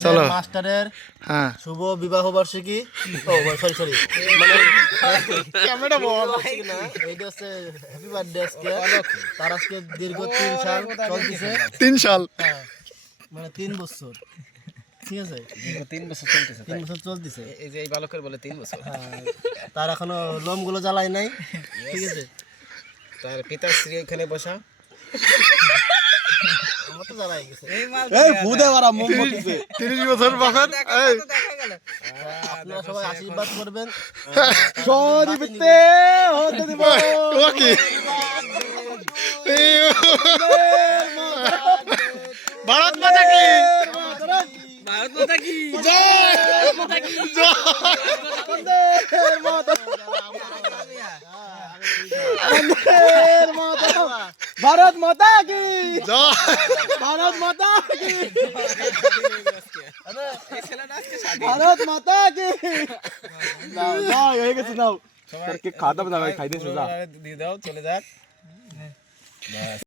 চলো মাস্টারের হ্যাঁ শুভ বিবাহ বার্ষিকী ও সরি সরি মানে ক্যামেরা বল না এইটা হচ্ছে হ্যাপি বার্থডে আজকে তার আজকে দীর্ঘ 3 সাল চলতেছে 3 সাল হ্যাঁ মানে 3 বছর ঠিক আছে 3 বছর চলতেছে 3 বছর চলতেছে এই যে এই বালকের বলে 3 বছর হ্যাঁ, তার এখনো লোমগুলো জ্বালায় নাই ঠিক আছে তার পিতার স্ত্রী ওখানে বসা আমার তো জ্বালাই গেছে এই ভূতে মারা মোমবাতিতে 30 বছর বাপের এই আপনারা সবাই আশীর্বাদ করবেন শরীফতে হতে দিব ও কি ভারত মাতা কি ভারত মাতা কি জয় জয় ভারত মাতা কি জয় ভারত মাতা কি এই ছেলেটা আজকে স্বাধীন ভারত মাতা কি নাও নাও হয়ে গেছে নাও সবাই খাওয়া দাওয়া খাইতে সোজা দিয়ে দাও চলে যাক